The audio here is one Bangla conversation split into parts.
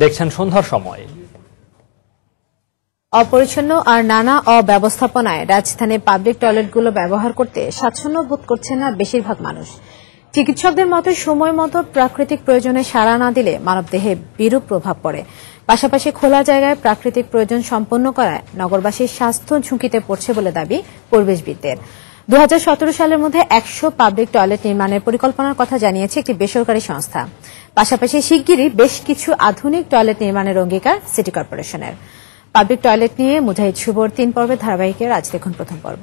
দেখছেন সন্ধ্যার সময়। অপরিচ্ছন্ন আর নানা অব্যবস্থাপনায় রাজধানীর পাবলিক টয়লেটগুলো ব্যবহার করতে স্বাচ্ছন্দ্য বোধ করছেন না বেশিরভাগ মানুষ। চিকিৎসকদের মতে সময় মতো প্রাকৃতিক প্রয়োজনে সাড়া না দিলে মানবদেহে বিরূপ প্রভাব পড়ে। পাশাপাশি খোলা জায়গায় প্রাকৃতিক প্রয়োজন সম্পন্ন করায় নগরবাসীর স্বাস্থ্য ঝুঁকিতে পড়ছে বলে দাবি পরিবেশবিদদের। 2017 সালের মধ্যে 100 পাবলিক টয়লেট নির্মাণের পরিকল্পনার কথা জানিয়েছে একটি বেসরকারি সংস্থা। পাশাপাশি শিগগিরই বেশ কিছু আধুনিক টয়লেট নির্মাণের অঙ্গীকার সিটি কর্পোরেশনের। পাবলিক টয়লেট নিয়ে মুজাহিদ শুভর 3 পর্বের ধারাবাহিকের আজ দেখুন প্রথম পর্ব।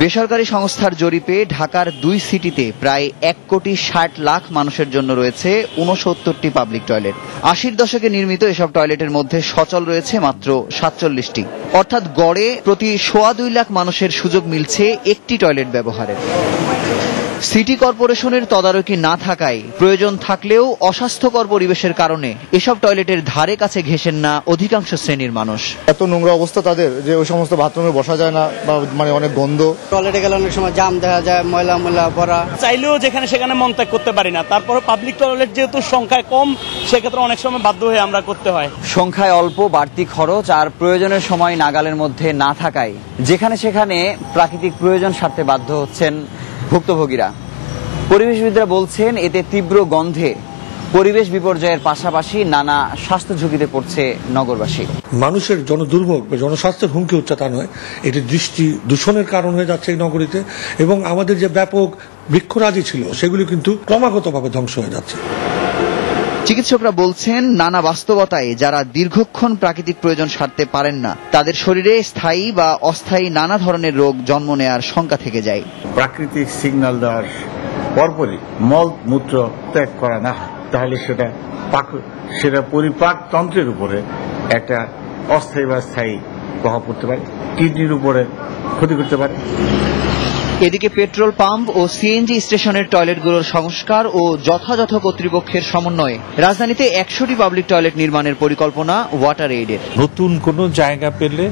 বেসরকারি সংস্থার জরিপে ঢাকার 2 সিটিতে প্রায় 1,60,00,000 মানুষের জন্য রয়েছে 69টি পাবলিক টয়লেট। 80-র দশকে নির্মিত এসব টয়লেটের মধ্যে সচল রয়েছে মাত্র 47টি, অর্থাৎ গড়ে প্রতি 2.25 লাখ মানুষের সুযোগ মিলছে একটি টয়লেট ব্যবহারের। সিটি কর্পোরেশনের তদারকি না থাকায় প্রয়োজন থাকলেও অস্বাস্থ্যকর পরিবেশের কারণে এসব টয়লেটের ধারে কাছে ঘেঁষেন না অধিকাংশ শ্রেণীর মানুষ। এত নোংরা অবস্থা তাদের যে ওই সমস্ত বাথরুমে বসা যায় না, বা মানে অনেক গন্ধ। টয়লেটে গেলে অনেক সময় জাম দেখা যায়, ময়লা ভরা। চাইলেও যেখানে সেখানে মল ত্যাগ করতে পারি না। তারপরে পাবলিক টয়লেট যেহেতু সংখ্যায় কম, সেক্ষেত্রে অনেক সময় বাধ্য হয়ে আমরা করতে হয়। সংখ্যায় অল্প, বাড়তি খরচ আর প্রয়োজনের সময় নাগালের মধ্যে না থাকায় যেখানে সেখানে প্রাকৃতিক প্রয়োজন সারতে বাধ্য হচ্ছেন ভুক্তভোগীরা। পরিবেশবিদরা বলছেন এতে তীব্র গন্ধে পরিবেশ বিপর্যয়ের পাশাপাশি নানা স্বাস্থ্য ঝুঁকিতে পড়ছে নগরবাসী। মানুষের জনদুর্ভোগ বা জনস্বাস্থ্যের হুমকি হচ্ছে তা নয়, এটি দৃষ্টি দূষণের কারণ হয়ে যাচ্ছে এই নগরীতে, এবং আমাদের যে ব্যাপক বৃক্ষরাজি ছিল সেগুলি কিন্তু ক্রমাগতভাবে ধ্বংস হয়ে যাচ্ছে। চিকিৎসকরা বলছেন নানা বাস্তবতায় যারা দীর্ঘক্ষণ প্রাকৃতিক প্রয়োজন সারতে পারেন না তাদের শরীরে স্থায়ী বা অস্থায়ী নানা ধরনের রোগ জন্ম নেয়ার শঙ্কা থেকে যায়। প্রাকৃতিক সিগন্যাল দেওয়ার পরপরই মল মূত্র ত্যাগ করা না হয় তাহলে সেটা পরিপাক তন্ত্রের উপরে একটা অস্থায়ী বা স্থায়ী প্রভাব পড়তে পারে, কিডনির উপরে ক্ষতি করতে পারে। এদিকে পেট্রোল পাম্প ও সিএনজি স্টেশনের টয়লেটগুলোর সংস্কার ও যথাযথ কর্তৃপক্ষের সমন্বয়ে রাজধানীতে 100টি পাবলিক টয়লেট নির্মাণের পরিকল্পনা ওয়াটার এইডের। নতুন কোনো জায়গা পেলে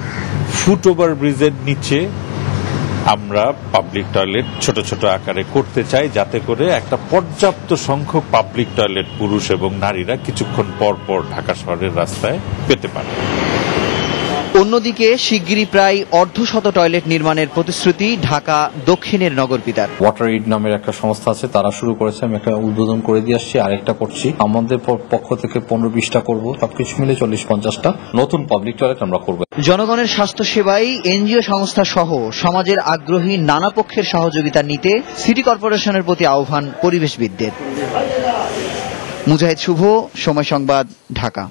ফুট ওভার ব্রিজের নিচে আমরা পাবলিক টয়লেট ছোট ছোট আকারে করতে চাই, যাতে করে একটা পর্যাপ্ত সংখ্যক পাবলিক টয়লেট পুরুষ এবং নারীরা কিছুক্ষণ পর পর ঢাকা শহরের রাস্তায় পেতে পারে। অন্যদিকে শিগগিরই প্রায় 1/2 টয়লেট নির্মাণের প্রতিশ্রুতি ঢাকা দক্ষিণের নগরপিতার। ওয়াটার এইড নামের একটা সংস্থা আছে, তারা শুরু করেছে। আমি একটা উদ্বোধন করে দিয়ে আসছি, আরেকটা করছি। আমাদের পক্ষ থেকে 15-20টা করবো, সবকিছু মিলে 40-50টা নতুন পাবলিক টয়লেট আমরা করবো। জনগণের স্বাস্থ্য সেবায় এনজিও সংস্থা সহ সমাজের আগ্রহী নানা পক্ষের সহযোগিতা নিতে সিটি কর্পোরেশনের প্রতি আহ্বান পরিবেশবিদদের। মুজাহিদ শুভ, সময় সংবাদ, ঢাকা।